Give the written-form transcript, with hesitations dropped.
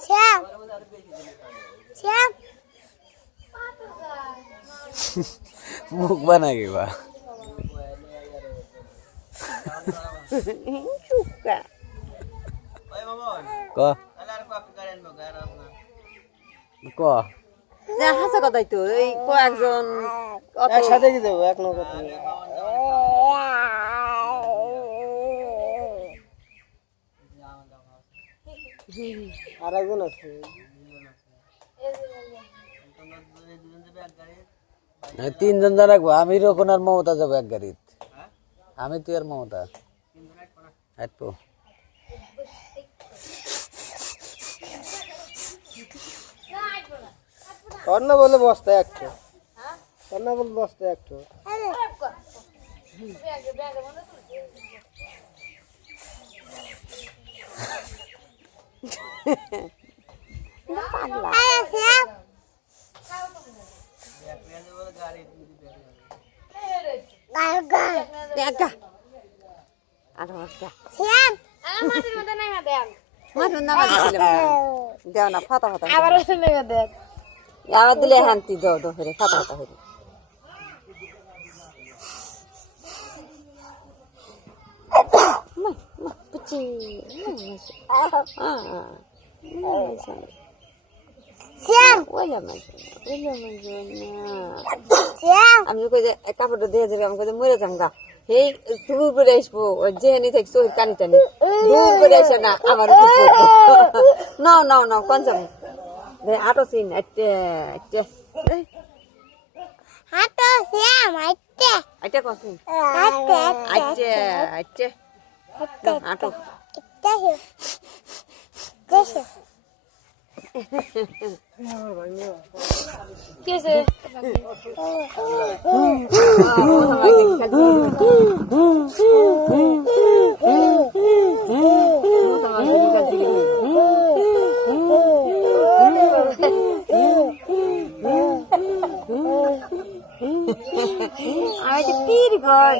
শ্যাম শ্যাম মুখ বানা গেবা ক ক হাসা কথাই তো এই কয়েকজন একসাথে কি দেবো এক নৌকা আর একজন আছে তিনজন জন রাখবো আমি রোকন আর মমতা যাবো এক গাড়িত আমি তুই আর মমতা হাঁটবো অন্য বলে বস্তা একটু অন্য বলে বস্তা একটু দেও না ফাতা ফাতা আবার দেখ আবার দিলে হান্তি দাও দাও ফেরে ফাতা ফাতা ফেরে আমি কই যে কাপড়টা দিয়ে যাবে আমি কই যে মরে যাম গা এই দূর করে আসবো যেখানে থাকছো ওই টানি টানি দূর করে আসে না আমার নাও নাও নাও কোন যাবো আটো সিন একটা হাঁটো শ্যাম আইতে একটা কসিন আইতে আচ্ছা আচ্ছা আটো দেশে কেসে I did pretty good.